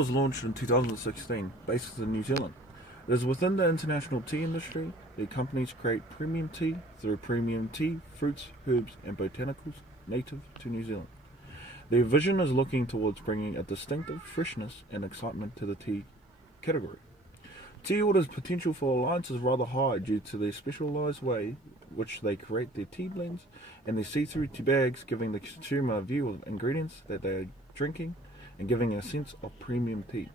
was launched in 2016, based in New Zealand. It is within the international tea industry. The companies create premium tea through premium tea, fruits, herbs, and botanicals native to New Zealand. Their vision is looking towards bringing a distinctive freshness and excitement to the tea category. Tea Order's potential for alliance is rather high due to their specialised way which they create their tea blends and their see-through tea bags, giving the consumer a view of ingredients that they are drinking and giving a sense of premium tea.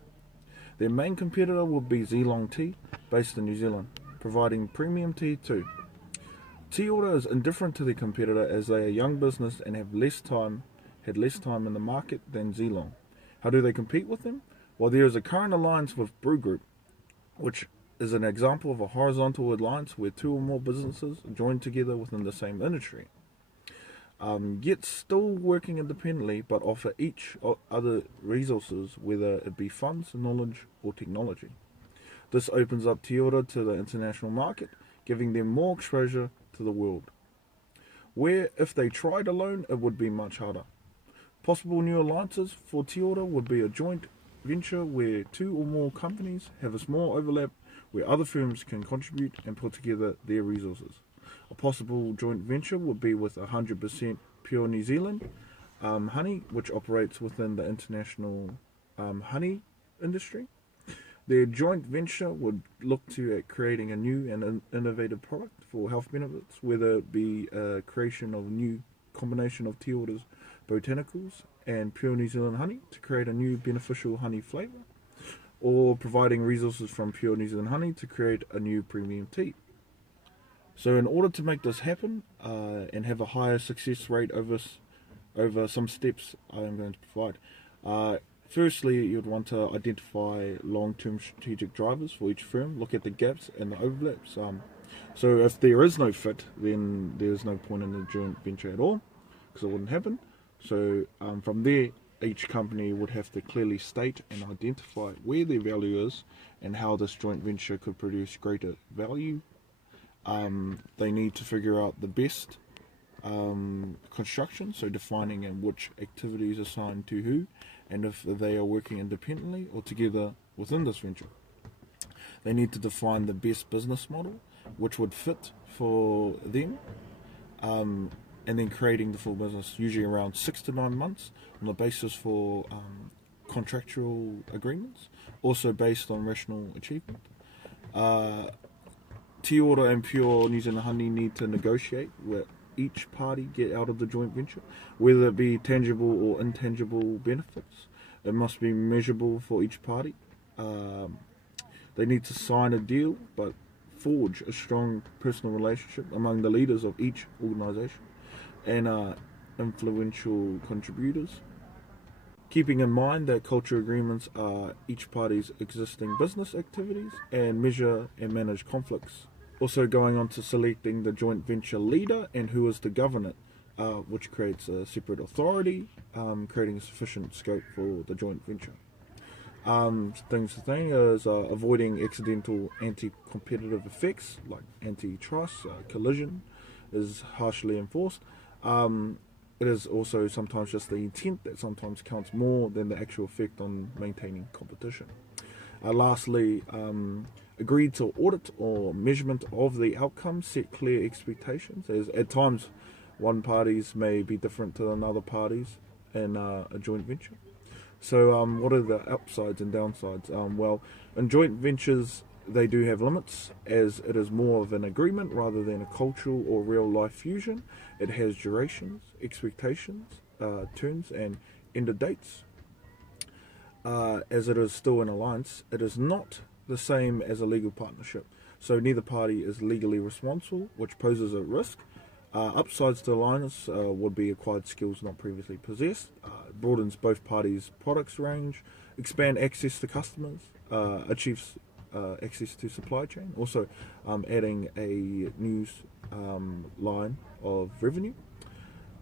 Their main competitor would be Zeelong Tea, based in New Zealand, providing premium tea too. Tea Order is indifferent to their competitor as they are a young business and had less time in the market than Zeelong. How do they compete with them? Well, there is a current alliance with Brew Group, which is an example of a horizontal alliance where two or more businesses join together within the same industry. Yet still working independently, but offer each other resources, whether it be funds, knowledge, or technology. This opens up Tea Order to the international market, giving them more exposure to the world, where if they tried alone, it would be much harder. Possible new alliances for Tea Order would be a joint venture where two or more companies have a small overlap where other firms can contribute and put together their resources. A possible joint venture would be with 100% pure New Zealand honey, which operates within the international honey industry. Their joint venture would look at creating a new and innovative product for health benefits, whether it be a creation of a new combination of Tea Order's botanicals and pure New Zealand honey to create a new beneficial honey flavour, or providing resources from pure New Zealand honey to create a new premium tea. So in order to make this happen and have a higher success rate over some steps I am going to provide. Firstly, you'd want to identify long-term strategic drivers for each firm, look at the gaps and the overlaps. So if there is no fit, then there's no point in the joint venture at all, because it wouldn't happen. So from there, each company would have to clearly state and identify where their value is and how this joint venture could produce greater value. They need to figure out the best construction, so defining in which activities assigned to who, and if they are working independently or together within this venture. They need to define the best business model which would fit for them, and then creating the full business, usually around 6 to 9 months, on the basis for contractual agreements, also based on rational achievement. Tea Order and Pure New Zealand Honey need to negotiate what each party get out of the joint venture, whether it be tangible or intangible benefits. It must be measurable for each party. They need to sign a deal, but forge a strong personal relationship among the leaders of each organisation and influential contributors, keeping in mind that culture agreements are each party's existing business activities and measure and manage conflicts. Also going on to selecting the joint venture leader and who is to govern it, which creates a separate authority, creating sufficient scope for the joint venture. Things to think is avoiding accidental anti-competitive effects like antitrust, collision is harshly enforced. It is also sometimes just the intent that sometimes counts more than the actual effect on maintaining competition. Lastly, agreed to audit or measurement of the outcome, set clear expectations, as at times one parties may be different to another parties in a joint venture. So what are the upsides and downsides? Well, in joint ventures they do have limits, as it is more of an agreement rather than a cultural or real life fusion. It has durations, expectations, terms and end of dates. As it is still an alliance, it is not the same as a legal partnership, so neither party is legally responsible, which poses a risk. Upsides to alliance would be acquired skills not previously possessed, broadens both parties' products range, expand access to customers, achieves access to supply chain, also adding a new line of revenue.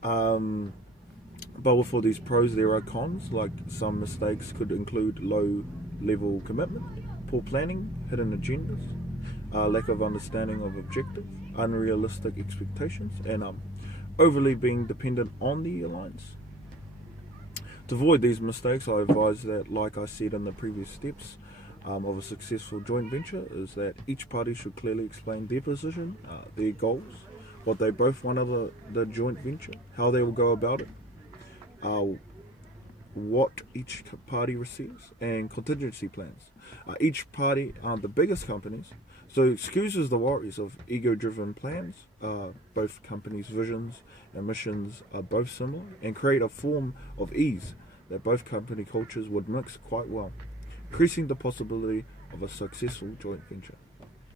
But with all these pros, there are cons, like some mistakes could include low level commitment, poor planning, hidden agendas, lack of understanding of objectives, unrealistic expectations, and overly being dependent on the alliance. To avoid these mistakes, I advise that, like I said in the previous steps of a successful joint venture, is that each party should clearly explain their position, their goals, what they both want out of the joint venture, how they will go about it, what each party receives, and contingency plans. Each party, the biggest companies, so excuses the worries of ego-driven plans. Both companies' visions and missions are both similar, and create a form of ease that both company cultures would mix quite well, increasing the possibility of a successful joint venture.